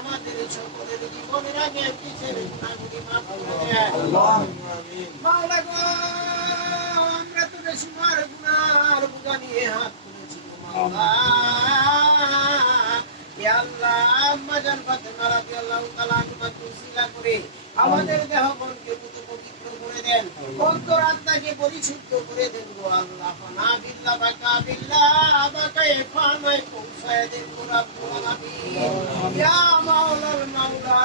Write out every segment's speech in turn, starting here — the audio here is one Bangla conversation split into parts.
আমাদের সকলের জীবনের আগে পিছের গুনাহগুলি মাফ করে দেন। মাওলা গো, আমরা তো বেশুমার গুনার বোঝা নিয়ে হাত তুলেছি গো মাওলা। ইয়া আল্লাহ, আম্মা জান ফাতেমা রাদিয়াল্লাহু তাআলা আনহাকে উসিলা করে আমাদের দেহ মনকে পবিত্র করে দেন, অন্তর আত্মাকে পরিশুদ্ধ করে দেন গো আল্লাহ। ফানা বিল্লাহ বাকা বিল্লাহ বাকায়ে ফানায় পৌঁছায় দেন গো রব্বুল আলামিন। ইয়া মাওলার মাওলা,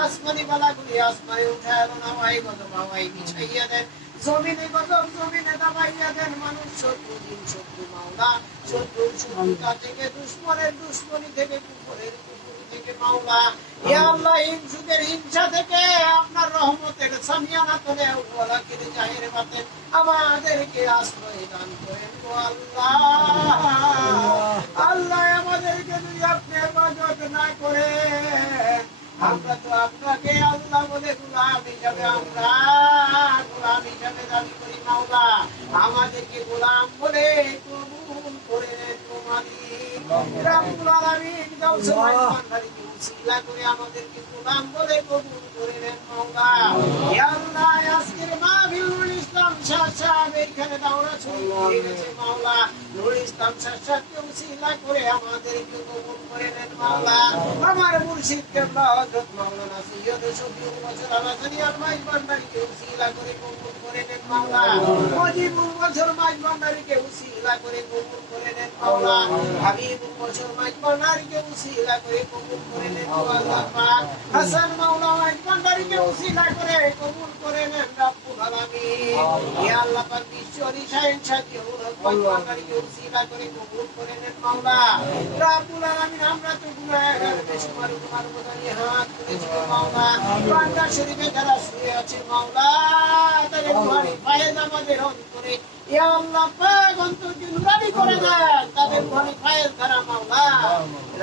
আসমানি বালাগুলি আসমানে উঠায় নামাই গজব হাওয়ায় বিছাইয়া দেন, জমিনে গজব জমিনে দাবাইয়া দেন। মানুষ শত্রু দিন শত্রু মাওলা, শত্রুর শত্রুতা থেকে, দুশ্মনের দুশ্মনী থেকে, কুফরের কুফরি থেকে মাওলা। ইয়া আল্লাহ, হিংসুকের হিংসা থেকে আপনার রহমতের সামিয়ানা তলে ওয়ালা করে জাহির বাতেন আমাদেরকে আশ্রয় দান করেন গো আল্লাহ। আল্লাহ, আমাদেরকে যদি আপনি ইবাদত না করে, আমরা তো আপনাকে আল্লাহ বলে গোলাম হিসাবে আমরা গোলাম হিসাবে দাবি করি মাওলা। আমাদেরকে গোলাম বলে কবুল করে নেন গো মালিক রব্বুল আলামিন। গাউসুল মানহারিকে উসিলা করে আমাদেরকে গোলাম বলে কবুল করে নেন মাওলা। ইয়া আল্লাহ, আজকের মাহফিল নুরুল ইসলাম শাহ সাহেব এখানে দাওরা শুরু হয়ে গেছে মাওলা। নুরুল ইসলাম শাহ সাহেবকে উসিলা করে আমাদেরকে কবুল করে নেন মাওলা। আমার মুর্শিদ কেবলা হযরত মাওলানা সৈয়দ শফিউল বশর আল-হাসানী আল-মাইজ ভান্ডারীকে উসিলা করে কবুল করে নেন মাওলা। মুজিবুল বশর মাইজ ভান্ডারীকে উসিলা করে কবুল করে নেন মাওলা। হাবিবুল বশর মাইজ ভান্ডারীকে উসিলা করে কবুল করে নেন আল্লাহ পাক। হাসান মাওলা মাইজ ভান্ডারীকে উসিলা করে কবুল করে নেন রব্বুল আলামিন। ইয়া আল্লাহ পাক, বিশ্বরী শাহিন শাকিউল হক মাইজ ভান্ডারীকে উসিলা করে কবুল করে নেন মাওলা রব্বুল আলামিন। আমরা তো গুনাহগার, বেশুমার গুনার বোঝা নিয়ে হাত তুলেছি মাওলা। বান্দা শরীফে যারা শুয়ে আছে মাওলা, তাদের রুহানি ফায়েজ আমাদের অন্তরে ইয়া আল্লাহ পাক অন্তরকে নুরানি করে দেন, তাদের রুহানি ফায়েজ দ্বারা মাওলা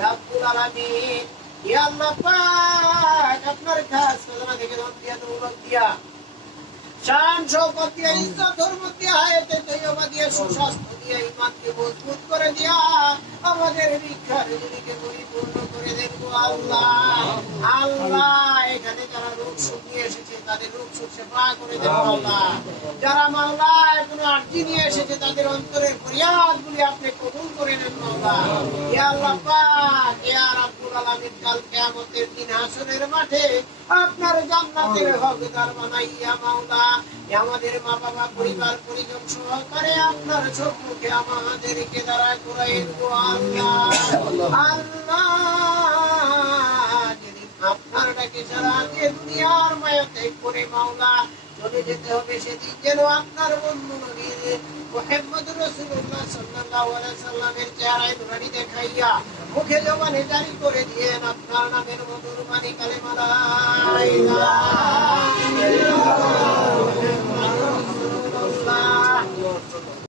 রব্বুল আলামিন। ইয়া আল্লাহ পাক, আপনার খাস খজানা থেকে ধন দিয়া, দৌলত দিয়া, শান শওকত দিয়া, ইজ্জত হরমত দিয়া, হায়াতে তৈয়বা দিয়া, সুস্বাস্থ্য দিয়া, ঈমানকে মজবুত করে দিয়া, আমাদের ভিক্ষার রিজিকে পরিপূর্ণ করে দেন গো আল্লাহ। আল্লাহ, এখানে যারা রোগ সুখ নিয়ে এসেছে তাদের রোগ সুখ সেবা করে দেন মাওলা। যারা মাওলা কোনো আরজি নিয়ে এসেছে তাদের অন্তরের ফরিয়াদগুলি আপনি কবুল করে নেন মাওলা। ইয়া আল্লাহ পাক, ইয়া রাব্বুল আলামিন, কাল কিয়ামতের দিন হাসরের মাঠে আপনার জান্নাতের হকদার বানাইয়া মাওলা আমাদের মা বাবা পরিবার পরিজন সহকারে আপনার সম্মুখে আমাদেরকে দাঁড়া করাইন গো আল্লাহ। আল্লাহ, যেদিন আপনার ডাকে সারা দিয়ে দুনিয়ার মায়া ত্যাগ করে মাওলা চলে যেতে হবে, সেদিন যেন আপনার বন্ধু নবী মুহাম্মদুর রাসূলুল্লাহ সাল্লাল্লাহু আলাইহি সাল্লামের চেহারায় নুরানি দেখাইয়া মুখে জবানে জারি করে দিয়েন আপনার নামের মধুর বাণী কালেমা লা ইলাহা ইল্লাল্লাহ।